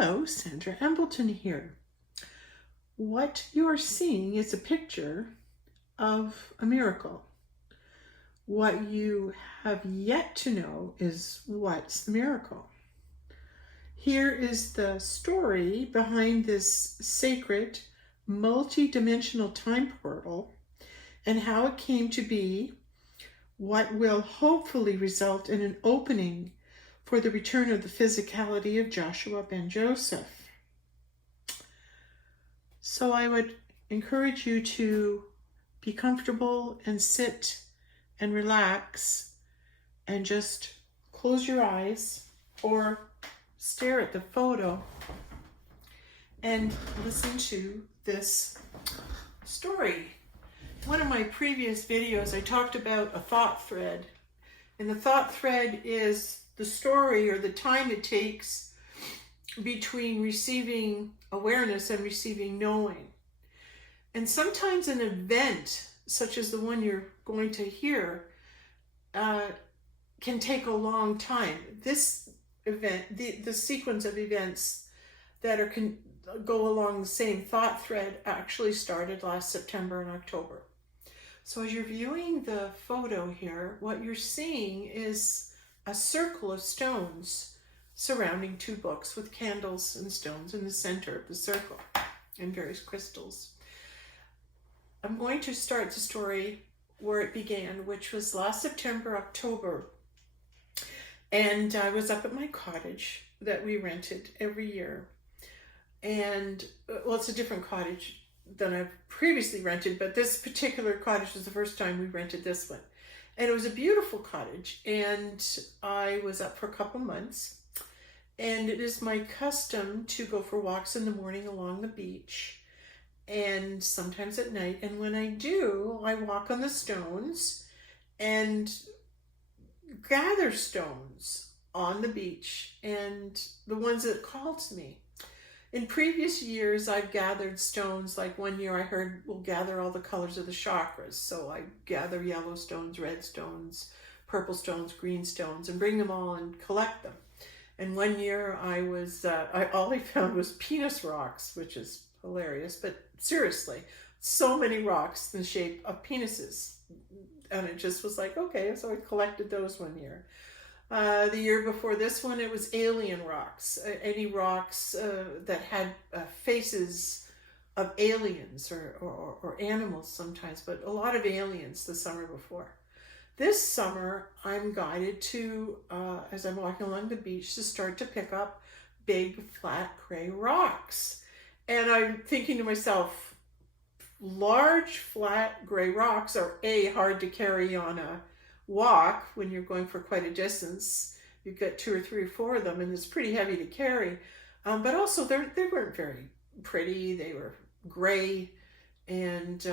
Hello, Sandra Embleton here. What you are seeing is a picture of a miracle. What you have yet to know is what's the miracle. Here is the story behind this sacred, multi-dimensional time portal and how it came to be, what will hopefully result in an opening for the return of the physicality of Joshua ben Joseph. So I would encourage you to be comfortable and sit and relax and just close your eyes or stare at the photo and listen to this story. One of my previous videos, I talked about a thought thread, and the thought thread is the story or the time it takes between receiving awareness and receiving knowing. And sometimes an event such as the one you're going to hear can take a long time. This event, the sequence of events that go along the same thought thread actually started last September and October. So as you're viewing the photo here, what you're seeing is a circle of stones surrounding two books with candles and stones in the center of the circle and various crystals. I'm going to start the story where it began, which was last September, October. And I was up at my cottage that we rented every year. And, well, it's a different cottage than I've previously rented, but this particular cottage was the first time we rented this one. And it was a beautiful cottage, and I was up for a couple months. And it is my custom to go for walks in the morning along the beach and sometimes at night. And when I do, I walk on the stones and gather stones on the beach and the ones that call to me. In previous years, I've gathered stones. Like one year I heard we'll gather all the colors of the chakras. So I gather yellow stones, red stones, purple stones, green stones, and bring them all and collect them. And one year I was, all I found was penis rocks, which is hilarious, but seriously, so many rocks in the shape of penises. And it just was like, okay, so I collected those one year. The year before this one, it was alien rocks, any rocks that had faces of aliens or animals sometimes, but a lot of aliens the summer before. This summer, I'm guided to, as I'm walking along the beach, to start to pick up big, flat, gray rocks. And I'm thinking to myself, large, flat, gray rocks are hard to carry on a walk when you're going for quite a distance. You've got 2 or 3 or 4 of them, and it's pretty heavy to carry. But also, they weren't very pretty. They were gray, and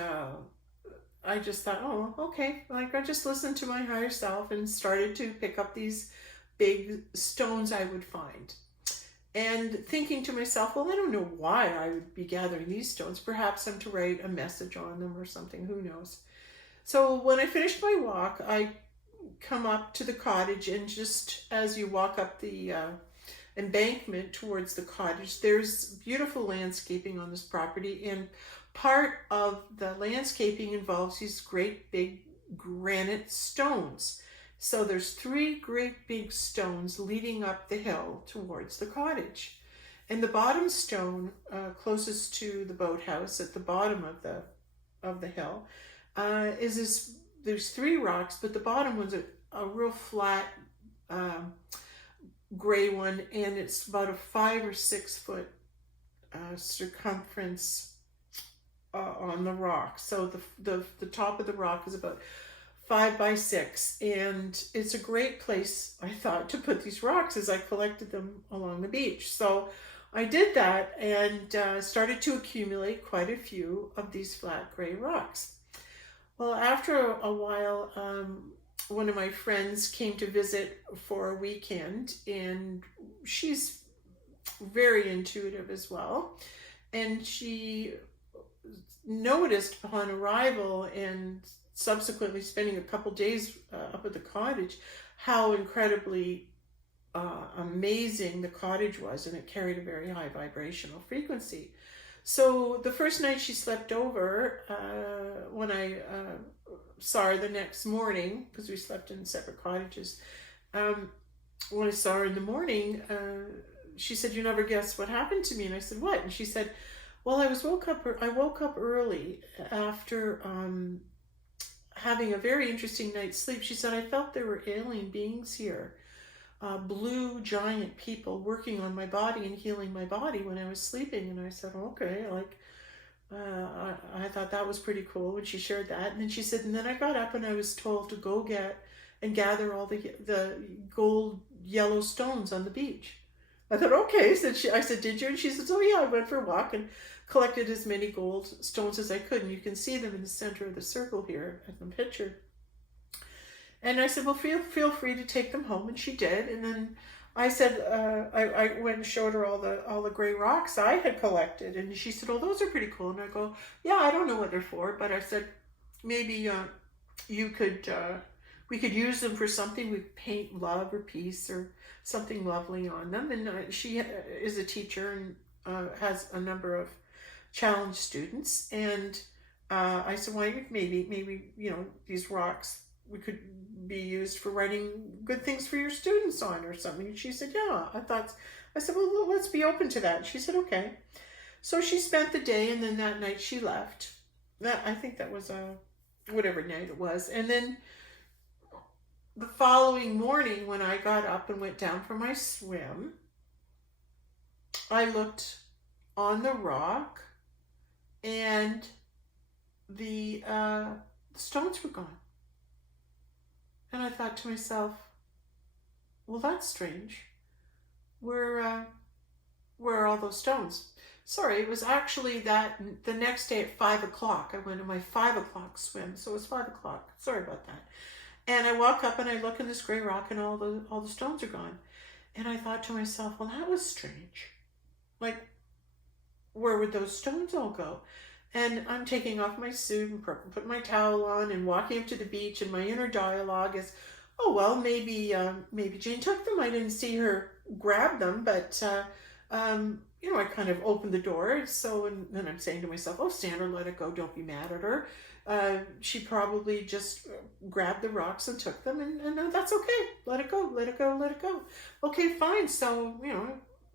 I just thought, oh, okay. Like, I just listened to my higher self and started to pick up these big stones I would find. And thinking to myself, well, I don't know why I would be gathering these stones. Perhaps I'm to write a message on them or something, who knows. So when I finished my walk, I come up to the cottage, and just as you walk up the embankment towards the cottage, there's beautiful landscaping on this property, and part of the landscaping involves these great big granite stones. So there's 3 great big stones leading up the hill towards the cottage. And the bottom stone, closest to the boathouse at the bottom of the hill, is this. There's 3 rocks, but the bottom one's a real flat gray one, and it's about a 5 or 6 foot circumference on the rock. So the top of the rock is about 5 by 6, and it's a great place, I thought, to put these rocks as I collected them along the beach. So I did that and started to accumulate quite a few of these flat gray rocks. Well, after a while, one of my friends came to visit for a weekend, and she's very intuitive as well. And she noticed upon arrival and subsequently spending a couple days up at the cottage how incredibly amazing the cottage was, and it carried a very high vibrational frequency. So the first night she slept over, when I saw her the next morning, because we slept in separate cottages, when I saw her in the morning, she said, "You never guess what happened to me." And I said, "What?" And she said, "Well, I woke up early after having a very interesting night's sleep." She said, "I felt there were alien beings here, blue giant people working on my body and healing my body when I was sleeping." And I said, "Okay," like, I thought that was pretty cool when she shared that. And then she said, "And then I got up and I was told to go get and gather all the gold yellow stones on the beach." I thought, okay. I said, "Did you?" And she says, "Oh yeah, I went for a walk and collected as many gold stones as I could." And you can see them in the center of the circle here in the picture. And I said, "Well, feel free to take them home." And she did. And then I said, I went and showed her all the gray rocks I had collected. And she said, "Oh, those are pretty cool." And I go, "Yeah, I don't know what they're for, but," I said, "maybe you could, we could use them for something. We paint love or peace or something lovely on them." And she is a teacher and has a number of challenged students. And I said, "Why, maybe, these rocks, we could be used for writing good things for your students on or something." And she said, "Yeah." I said, "Well, let's be open to that." And she said, "Okay." So she spent the day, and then that night she left. I think that was whatever night it was. And then the following morning, when I got up and went down for my swim, I looked on the rock, and the stones were gone. And I thought to myself, well, that's strange. Where are all those stones? Sorry, it was actually that the next day at 5 o'clock. I went on my 5 o'clock swim, so it was 5 o'clock. Sorry about that. And I walk up and I look in this gray rock, and all the stones are gone. And I thought to myself, well, that was strange. Like, where would those stones all go? And I'm taking off my suit and putting my towel on and walking up to the beach, and my inner dialogue is, oh, well, maybe Jane took them. I didn't see her grab them, but I kind of opened the door. So, and then I'm saying to myself, oh, Sandra, let it go. Don't be mad at her. She probably just grabbed the rocks and took them, and that's okay. Let it go, let it go, let it go. Okay, fine. So,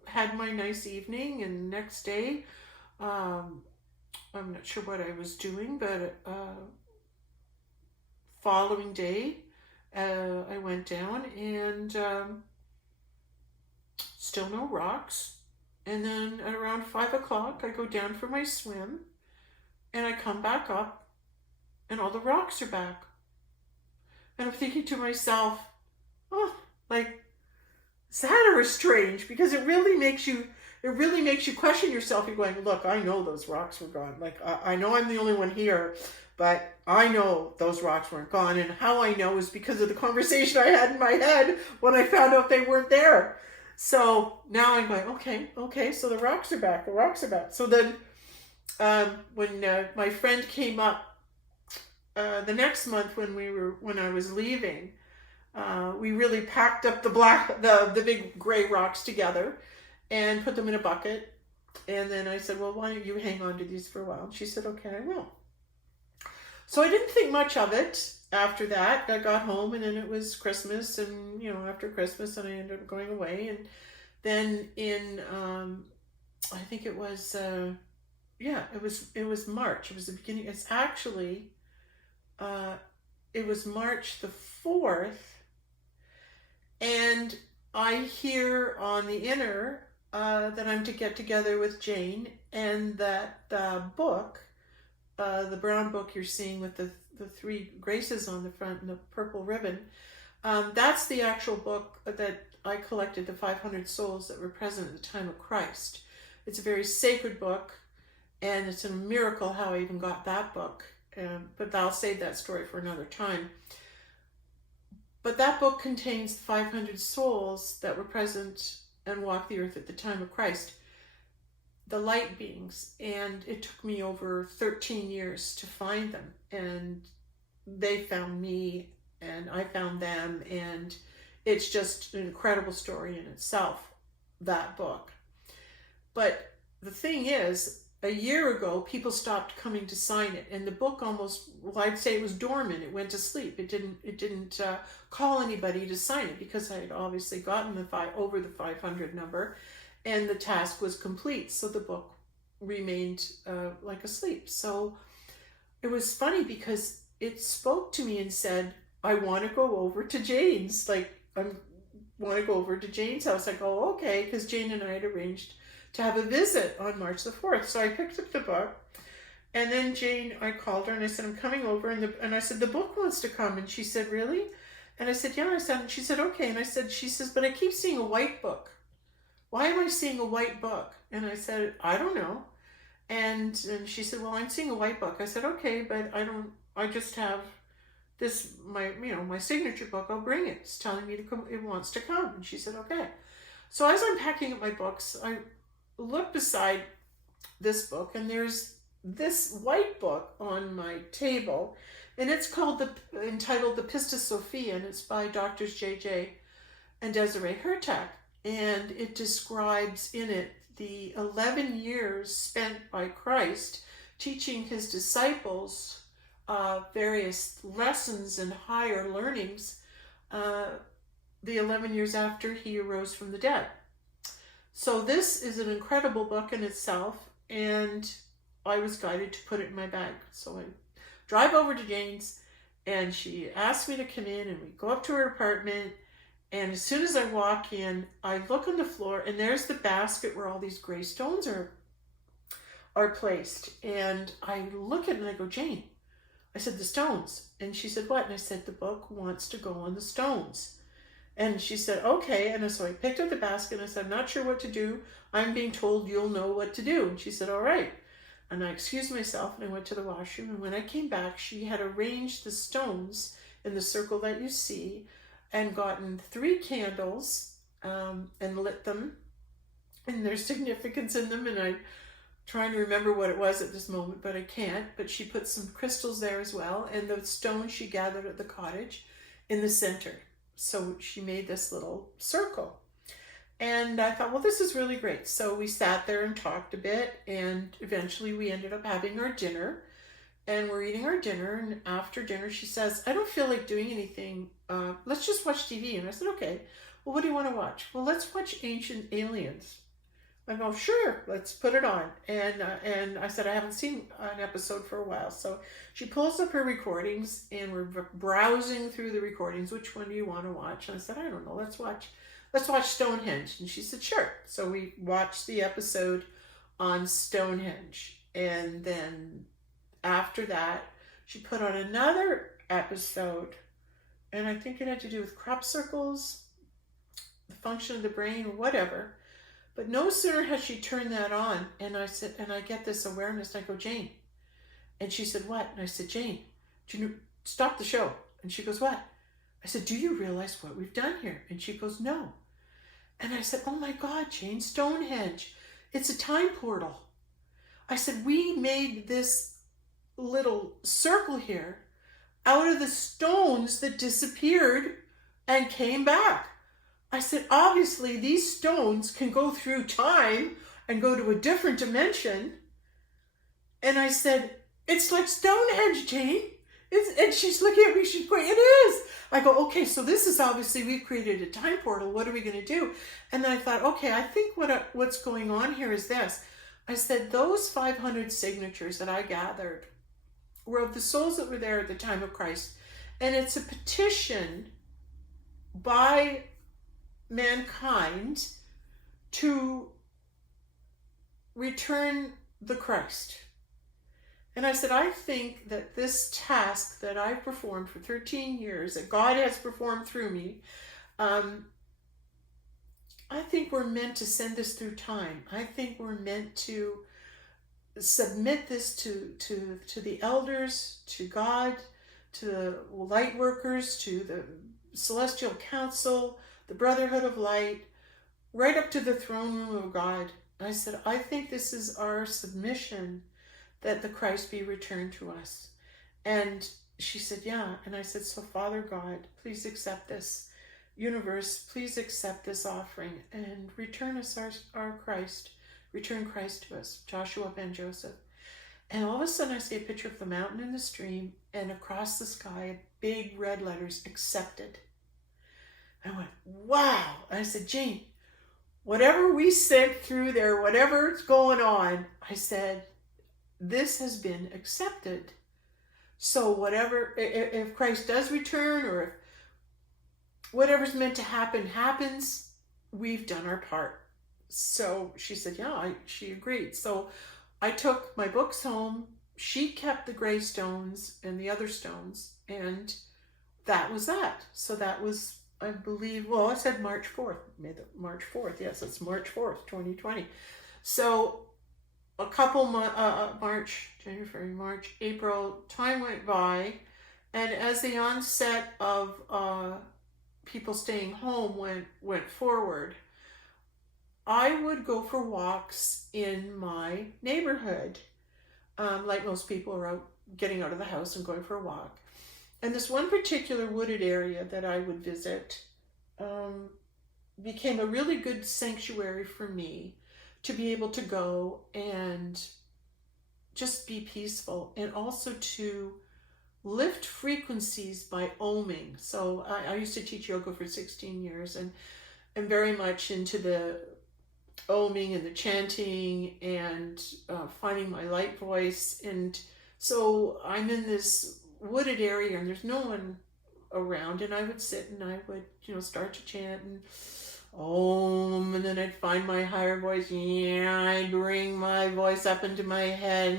had my nice evening, and next day, I'm not sure what I was doing, but following day, I went down, and still no rocks. And then at around 5 o'clock, I go down for my swim, and I come back up, and all the rocks are back. And I'm thinking to myself, oh, like, sad or strange, because it really makes you question yourself. You're going, look, I know those rocks were gone. Like, I know I'm the only one here, but I know those rocks weren't gone. And how I know is because of the conversation I had in my head when I found out they weren't there. So now I'm going, okay, so the rocks are back. So then when my friend came up the next month when I was leaving, we really packed up the big gray rocks together and put them in a bucket. And then I said, well, why don't you hang on to these for a while? And she said, okay, I will. So I didn't think much of it after that. I got home, and then it was Christmas, and after Christmas, and I ended up going away. And then in I think it was it was March. It was the beginning. It's actually it was March the 4th, and I hear on the inner that I'm to get together with Jane, and that the book, the brown book you're seeing with the 3 graces on the front and the purple ribbon, that's the actual book that I collected, the 500 souls that were present at the time of Christ. It's a very sacred book, and it's a miracle how I even got that book, but I'll save that story for another time. But that book contains 500 souls that were present and walked the earth at the time of Christ, the light beings. And it took me over 13 years to find them. And they found me, and I found them. And It's just an incredible story in itself, that book. But the thing is, a year ago, people stopped coming to sign it, and the book almost, well, I'd say it was dormant. It went to sleep. It didn't call anybody to sign it because I had obviously gotten over the 500 number, and the task was complete. So the book remained like asleep. So it was funny because it spoke to me and said, I want to go over to Jane's. Like, I want to go over to Jane's house. I go, okay, because Jane and I had arranged to have a visit on March the 4th. So I picked up the book, and then Jane, I called her and I said, I'm coming over, and I said, the book wants to come. And she said, really? And I said, yeah. And she said, okay. And I said, she says, but I keep seeing a white book. Why am I seeing a white book? And I said, I don't know. And she said, well, I'm seeing a white book. I said, okay, but I just have this, my signature book. I'll bring it. It's telling me to come, it wants to come. And she said, okay. So as I'm packing up my books, I look beside this book, and there's this white book on my table, and it's entitled The Pistis Sophia, and it's by Doctors J.J. and Desiree Hurtak, and it describes in it the 11 years spent by Christ teaching his disciples various lessons and higher learnings, the 11 years after he arose from the dead. So this is an incredible book in itself, and I was guided to put it in my bag. So I drive over to Jane's, and she asked me to come in, and we go up to her apartment, and as soon as I walk in, I look on the floor, and there's the basket where all these gray stones are placed. And I look at it and I go, Jane, I said, the stones. And she said, what? And I said, the book wants to go on the stones. And she said, okay. And so I picked up the basket and I said, I'm not sure what to do. I'm being told you'll know what to do. And she said, all right. And I excused myself and I went to the washroom. And when I came back, she had arranged the stones in the circle that you see and gotten 3 candles and lit them. And there's significance in them. And I'm trying to remember what it was at this moment, but I can't. But she put some crystals there as well. And the stone she gathered at the cottage in the center. So she made this little circle. And I thought, well, this is really great. So we sat there and talked a bit, and eventually we ended up having our dinner. And we're eating our dinner, and after dinner she says, I don't feel like doing anything. Let's just watch TV. And I said, okay. Well, what do you want to watch? Well, let's watch Ancient Aliens. I go, sure, let's put it on. And I said, I haven't seen an episode for a while. So she pulls up her recordings, and we're browsing through the recordings. Which one do you want to watch? And I said, I don't know. Let's watch Stonehenge. And she said, sure. So we watched the episode on Stonehenge. And then after that, she put on another episode, and I think it had to do with crop circles, the function of the brain, or whatever. But no sooner has she turned that on, and I said, and I get this awareness, and I go, Jane. And she said, what? And I said, Jane, stop the show. And she goes, what? I said, do you realize what we've done here? And she goes, no. And I said, oh my God, Jane, Stonehenge. It's a time portal. I said, we made this little circle here out of the stones that disappeared and came back. I said, obviously these stones can go through time and go to a different dimension. And I said, it's like Stonehenge, Jane. And she's looking at me, she's going, it is. I go, okay, so this is obviously, we've created a time portal. What are we going to do? And then I thought, okay, I think what's going on here is this. I said, those 500 signatures that I gathered were of the souls that were there at the time of Christ. And it's a petition by mankind to return the Christ. And I said, I think that this task that I've performed for 13 years, that God has performed through me, I think we're meant to send this through time. I think we're meant to submit this to the elders, to God, to the light workers, to the celestial council, the brotherhood of light, right up to the throne room of God. I said, I think this is our submission, that the Christ be returned to us. And she said, yeah. And I said, so Father God, please accept this. universe, please accept this offering and return us our Christ. Return Christ to us, Joshua ben Joseph. And all of a sudden I see a picture of the mountain and the stream, and across the sky, big red letters, accepted. I went, wow. And I said, Jane, whatever we sent through there, whatever's going on, I said, this has been accepted. So whatever, if Christ does return, or if whatever's meant to happen happens, we've done our part. So she said, yeah, she agreed. So I took my books home. She kept the gray stones and the other stones, and that was that. So that was, I believe, well, I said March 4th, March 4th. Yes, it's March 4th, 2020. So a couple March, January, March, April, time went by, and as the onset of people staying home went forward, I would go for walks in my neighborhood. Like most people are out, getting out of the house and going for a walk. And this one particular wooded area that I would visit became a really good sanctuary for me to be able to go and just be peaceful, and also to lift frequencies by oming. So I used to teach yoga for 16 years, and I'm very much into the oming and the chanting and finding my light voice. And so I'm in this wooded area and there's no one around, and I would sit and I would, start to chant and and then I'd find my higher voice, I'd bring my voice up into my head,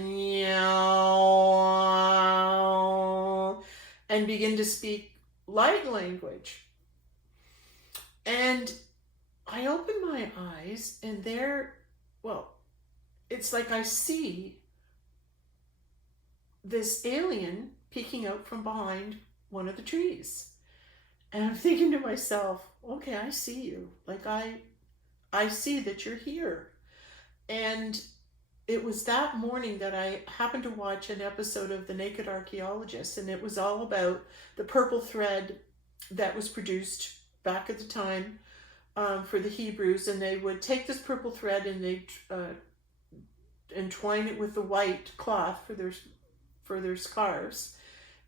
and begin to speak light language. And I open my eyes, and there, it's like I see this alien peeking out from behind one of the trees. And I'm thinking to myself, okay, I see you. Like I see that you're here. And it was that morning that I happened to watch an episode of The Naked Archaeologist, and it was all about the purple thread that was produced back at the time for the Hebrews. And they would take this purple thread and they'd entwine it with the white cloth for their scarves.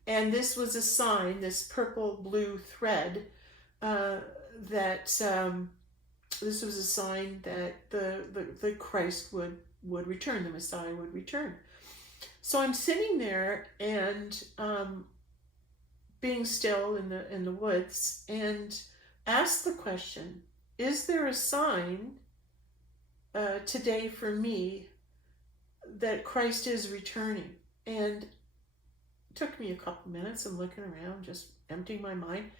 And this was a sign, this purple blue thread, that this was a sign that the Christ would return, the Messiah would return. So I'm sitting there and being still in the woods, and ask the question, is there a sign today for me that Christ is returning? And it took me a couple minutes. I'm looking around, just emptying my mind.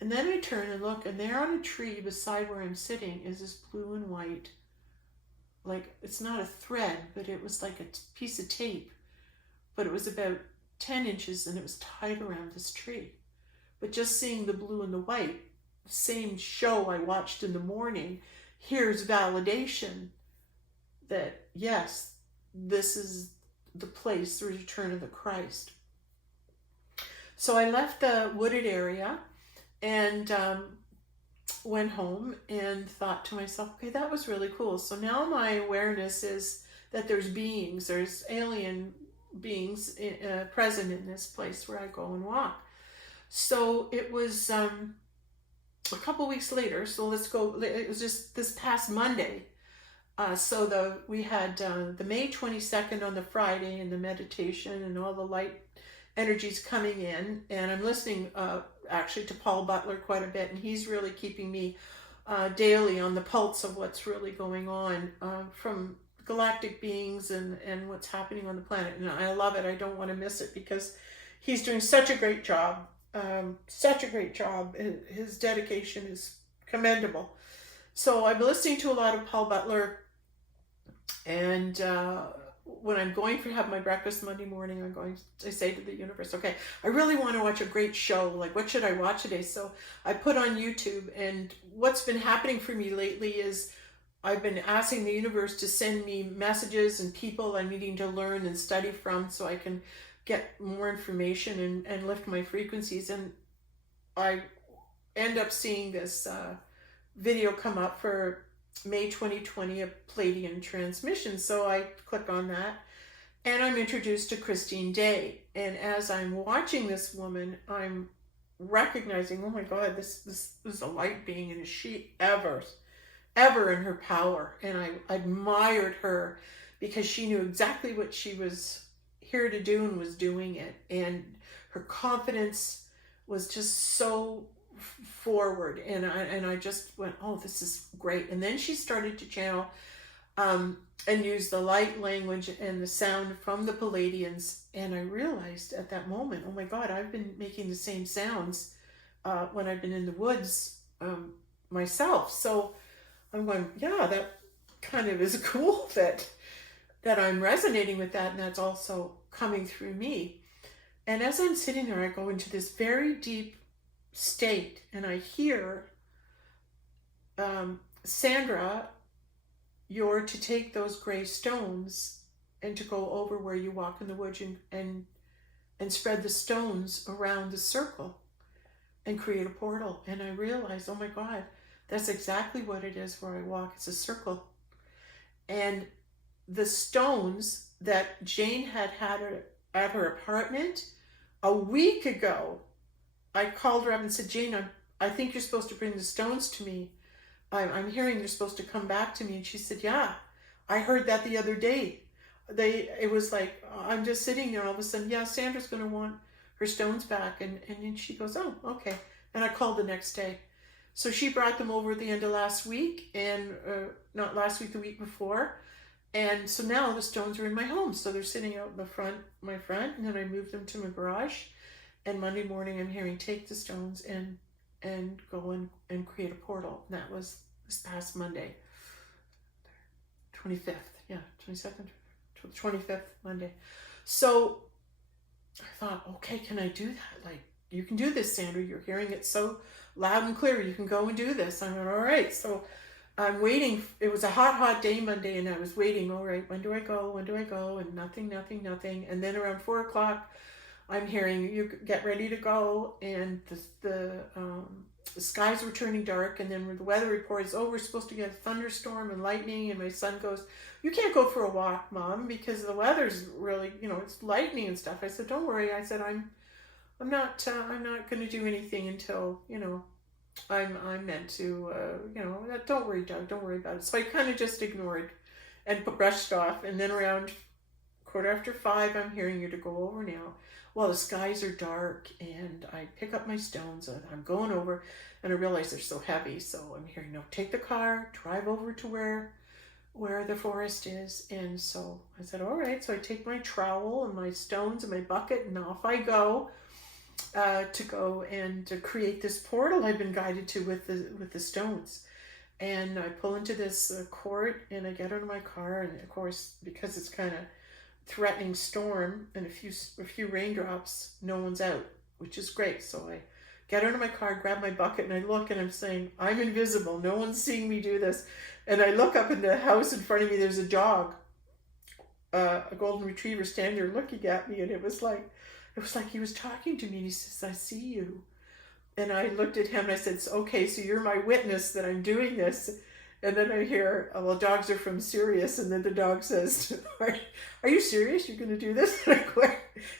And then I turn and look, and there on a tree beside where I'm sitting is this blue and white, like, it's not a thread, but it was like a piece of tape, but it was about 10 inches and it was tied around this tree. But just seeing the blue and the white, same show I watched in the morning, here's validation that yes, this is the place, the return of the Christ. So I left the wooded area and went home and thought to myself, okay, that was really cool. So now my awareness is that there's alien beings present in this place where I go and walk. So it was a couple weeks later, so it was just this past Monday. We had the May 22nd on the Friday, and the meditation and all the light energies coming in, and I'm listening actually to Paul Butler quite a bit, and he's really keeping me daily on the pulse of what's really going on from galactic beings and what's happening on the planet. And I love it. I don't want to miss it because he's doing such a great job. His dedication is commendable. So I'm listening to a lot of Paul Butler, and when I'm going to have my breakfast Monday morning, I say to the universe, okay, I really want to watch a great show. Like, what should I watch today? So I put on YouTube, and what's been happening for me lately is I've been asking the universe to send me messages and people I'm needing to learn and study from so I can get more information and lift my frequencies. And end up seeing this video come up for May 2020, a Pleiadian transmission. So I click on that, and I'm introduced to Christine Day. And as I'm watching this woman, I'm recognizing, oh my God, this is a light being, and is she ever in her power? And I admired her because she knew exactly what she was here to do and was doing it. And her confidence was just so forward. And I just went, oh, this is great. And then she started to channel and use the light language and the sound from the Pleiadians. And I realized at that moment, oh my God, I've been making the same sounds when I've been in the woods myself. So I'm going, yeah, that kind of is cool that I'm resonating with that, and that's also coming through me. And as I'm sitting there, I go into this very deep state, and I hear, Sandra, you're to take those gray stones and to go over where you walk in the woods and spread the stones around the circle and create a portal. And I realized, oh my God, that's exactly what it is where I walk. It's a circle. And the stones that Jane had at her apartment a week ago, I called her up and said, Jane, I think you're supposed to bring the stones to me. I'm hearing they're supposed to come back to me. And she said, yeah, I heard that the other day. It was like, I'm just sitting there, all of a sudden, yeah, Sandra's going to want her stones back. And then she goes, oh, okay. And I called the next day. So she brought them over at the end of last week, and not last week, the week before. And so now the stones are in my home. So they're sitting out in the front, my front, and then I moved them to my garage. And Monday morning I'm hearing, take the stones and go and create a portal. And that was this past Monday, 25th. Yeah, 22nd, 25th Monday. So I thought, okay, can I do that? Like, you can do this, Sandra. You're hearing it so loud and clear. You can go and do this. I went, all right. So I'm waiting. It was a hot day Monday, and I was waiting. All right, when do I go? When do I go? And nothing. And then around 4 o'clock, I'm hearing, you get ready to go. And the skies were turning dark. And then the weather report is, oh, we're supposed to get a thunderstorm and lightning. And my son goes, you can't go for a walk, Mom, because the weather's really, it's lightning and stuff. I said, don't worry. I said, I'm not going to do anything until, I'm meant to, don't worry, Doug, don't worry about it. So I kind of just ignored and brushed off. And then around 5:15, I'm hearing you to go over now. Well, the skies are dark, and I pick up my stones and I'm going over, and I realize they're so heavy. So I'm hearing, no, take the car, drive over to where the forest is. And so I said, all right. So I take my trowel and my stones and my bucket, and off I go. To go and to create this portal I've been guided to with the stones. And I pull into this court, and I get out of my car, and of course, because it's kind of threatening storm and a few raindrops, no one's out, which is great. So I get out of my car, grab my bucket, and I look, and I'm saying, I'm invisible, no one's seeing me do this. And I look up in the house in front of me, there's a dog, a golden retriever, standing there looking at me, and it was like he was talking to me, and he says, I see you. And I looked at him and I said, okay, so you're my witness that I'm doing this. And then I hear, oh, well, dogs are from Sirius. And then the dog says, are you serious? You're going to do this? And I go,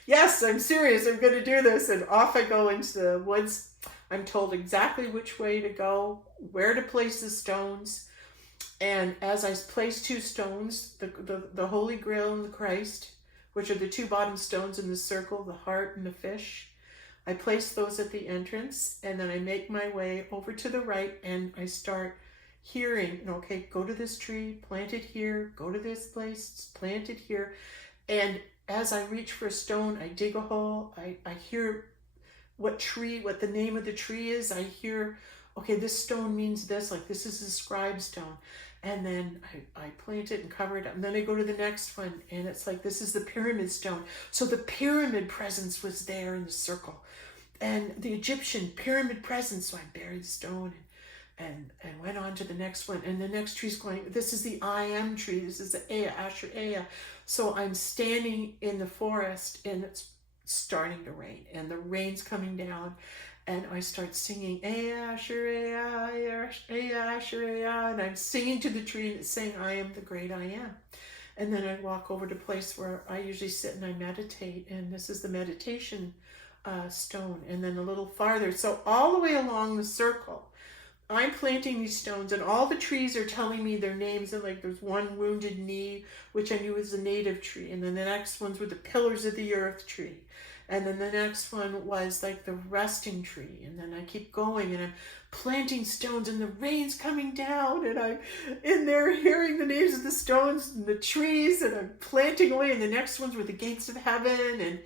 yes, I'm serious. I'm going to do this. And off I go into the woods. I'm told exactly which way to go, where to place the stones. And as I place 2 stones, the Holy Grail and the Christ, which are the 2 bottom stones in the circle, the heart and the fish, I place those at the entrance, and then I make my way over to the right, and I start hearing, okay, go to this tree, plant it here, go to this place, plant it here. And as I reach for a stone, I dig a hole, I hear what the name of the tree is. I hear, okay, this stone means this, like this is the scribe stone. And then I plant it and cover it up. And then I go to the next one, and it's like, this is the pyramid stone. So the pyramid presence was there in the circle. And the Egyptian pyramid presence. So I buried the stone and went on to the next one. And the next tree's going, this is the I am tree. This is the Ea, Asher Ea. So I'm standing in the forest, and it's starting to rain. And the rain's coming down. and I start singing, Asher, and I'm singing to the tree and it's saying, I am the great I am. And then I walk over to a place where I usually sit and I meditate, and this is the meditation stone. And then a little farther, so all the way along the circle, I'm planting these stones, and all the trees are telling me their names. And like, there's one wounded knee, which I knew was a native tree, and then the next ones were the pillars of the earth tree, and then the next one was like the resting tree. And then I keep going, and I'm planting stones, and the rain's coming down, and I'm in there hearing the names of the stones and the trees, and I'm planting away. And the next ones were the gates of heaven,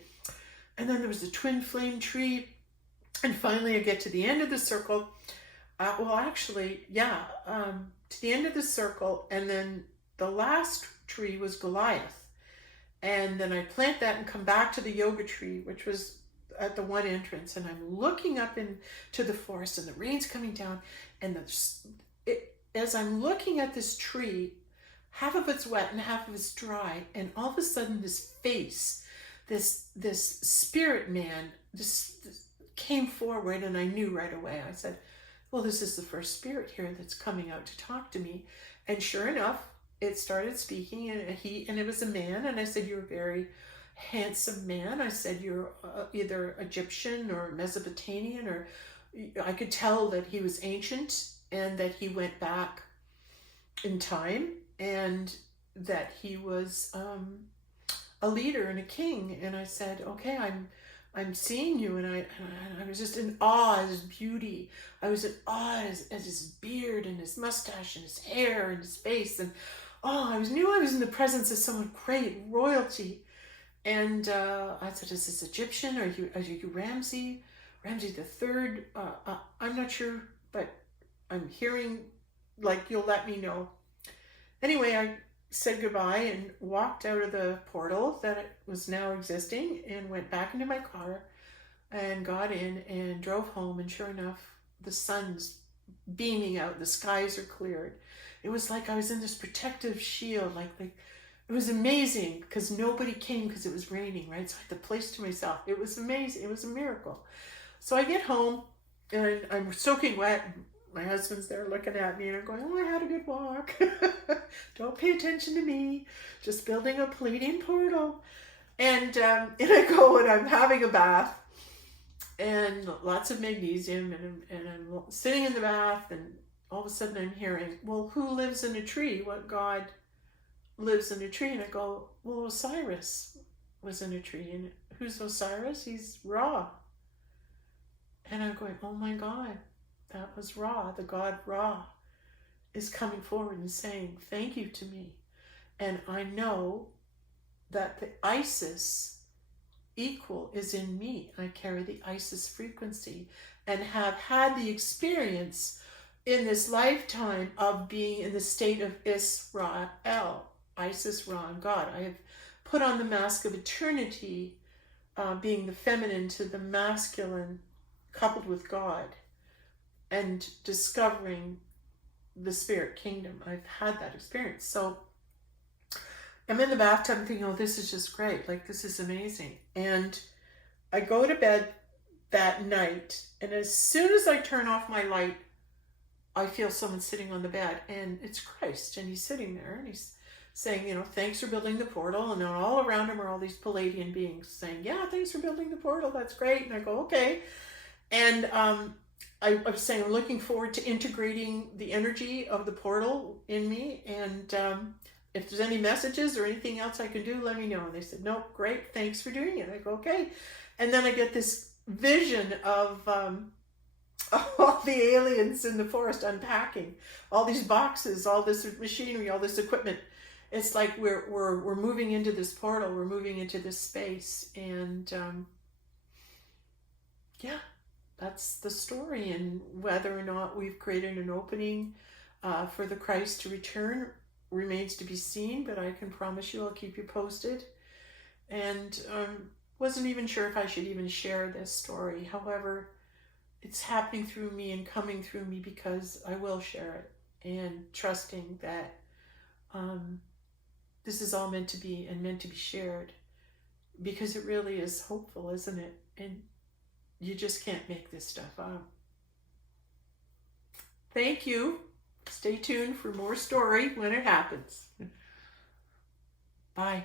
and then there was a twin flame tree. And finally I get to the end of the circle. To the end of the circle, and then the last tree was Goliath. And then I plant that and come back to the yoga tree, which was at the one entrance, and I'm looking up into the forest, and the rain's coming down, and as I'm looking at this tree, half of it's wet and half of it's dry, and all of a sudden this face, this spirit man, this came forward, and I knew right away. I said, well, this is the first spirit here that's coming out to talk to me. And sure enough, it started speaking, and it was a man. And I said, you're a very handsome man. I said, you're either Egyptian or Mesopotamian, or I could tell that he was ancient and that he went back in time, and that he was a leader and a king. And I said, okay, I'm seeing you, and I was just in awe at his beauty. I was in awe at his beard and his mustache and his hair and his face, and I knew I was in the presence of someone great, royalty. And I said, is this Egyptian? Are you Ramsey the Third? I'm not sure, but I'm hearing like you'll let me know. Anyway, I said goodbye and walked out of the portal that was now existing, and went back into my car and got in and drove home. And sure enough, the sun's beaming out, the skies are cleared. It was like I was in this protective shield, like it was amazing, because nobody came because it was raining, right? So I had the place to myself. It was amazing. It was a miracle. So I get home and I'm soaking wet. My husband's there looking at me, and I'm going, I had a good walk. Don't pay attention to me. Just building a Pleiadian portal. And I go and I'm having a bath, and lots of magnesium, and I'm sitting in the bath, and all of a sudden I'm hearing, well, who lives in a tree? What God lives in a tree? And I go, well, Osiris was in a tree. And who's Osiris? He's Ra. And I'm going, oh my God. That was Ra. The god Ra is coming forward and saying, thank you to me. And I know that the Isis equal is in me. I carry the Isis frequency, and have had the experience in this lifetime of being in the state of Israel, Isis, Ra, and God. I have put on the mask of eternity, being the feminine to the masculine, coupled with God, and discovering the spirit kingdom. I've had that experience. So I'm in the bathtub and thinking, oh, this is just great. Like, this is amazing. And I go to bed that night, and as soon as I turn off my light, I feel someone sitting on the bed, and it's Christ, and he's sitting there, and he's saying, thanks for building the portal. And then all around him are all these Pleiadian beings saying, yeah, thanks for building the portal. That's great. And I go, okay. And I was saying, I'm looking forward to integrating the energy of the portal in me. And if there's any messages or anything else I can do, let me know. And they said, nope, great. Thanks for doing it. I go, okay. And then I get this vision of all the aliens in the forest unpacking all these boxes, all this machinery, all this equipment. It's like we're moving into this portal. We're moving into this space. And yeah. That's the story. And whether or not we've created an opening for the Christ to return remains to be seen, but I can promise you I'll keep you posted. And wasn't even sure if I should even share this story. However, it's happening through me and coming through me, because I will share it, and trusting that this is all meant to be and meant to be shared, because it really is hopeful, isn't it? And You just can't make this stuff up. Thank you. Stay tuned for more story when it happens. Bye.